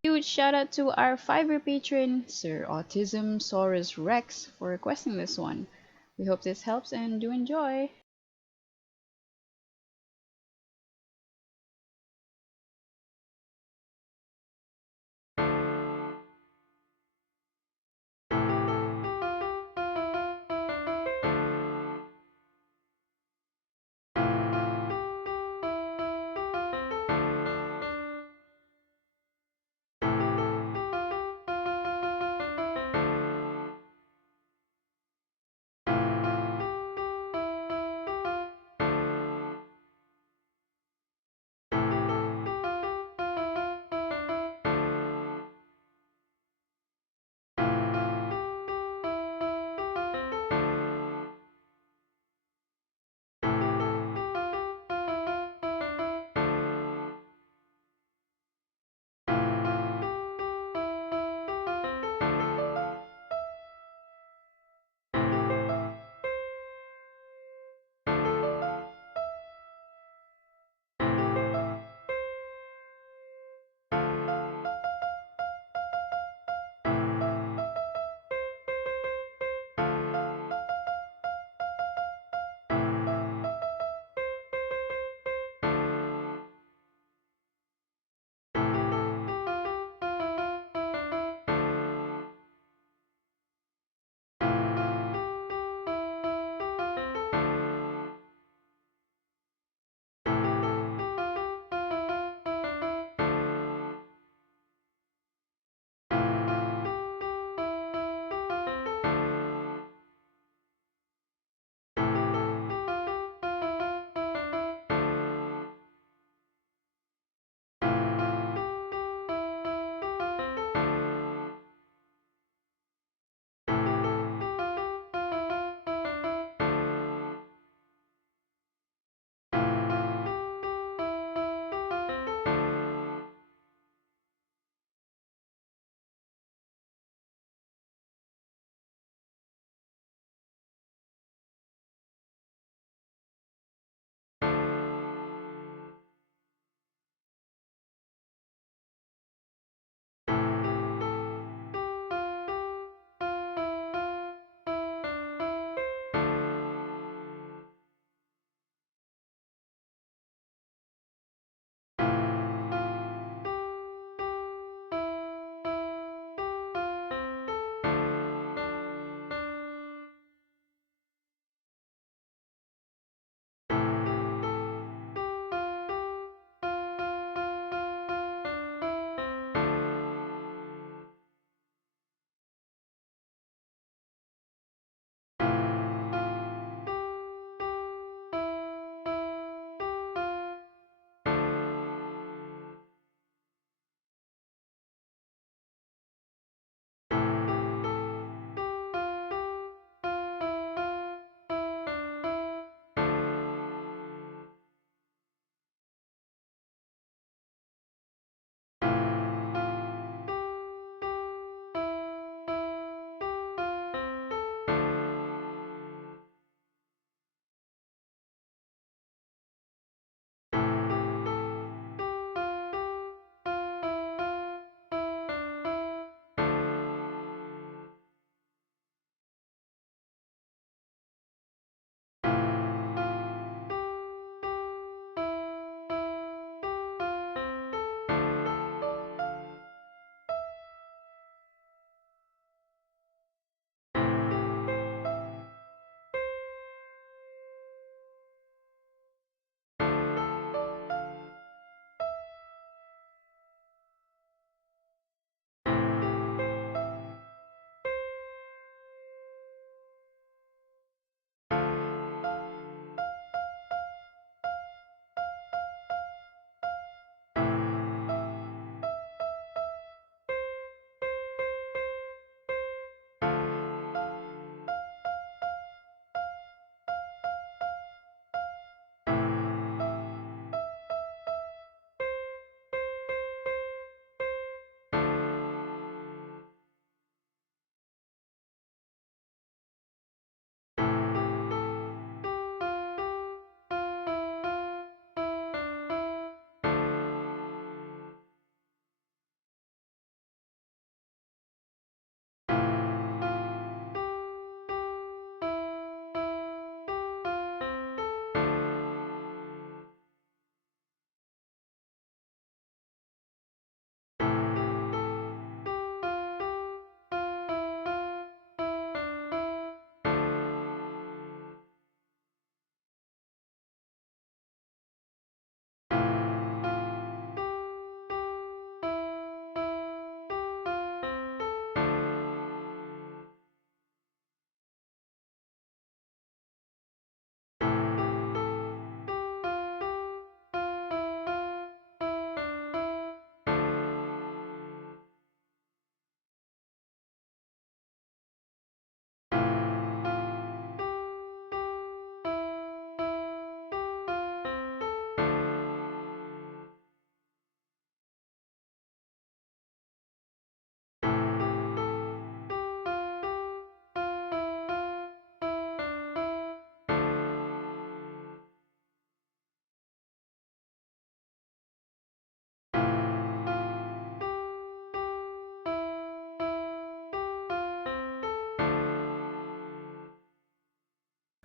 Huge shout out to our Fiverr patron, Sir Autism Saurus Rex, for requesting this one. We hope this helps and do enjoy.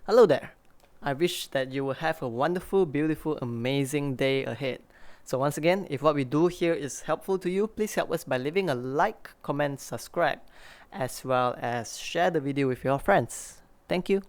Hello there. I wish that you will have a wonderful, beautiful, amazing day ahead. So once again, if what we do here is helpful to you, please help us by leaving a like, comment, subscribe, as well as share the video with your friends. Thank you.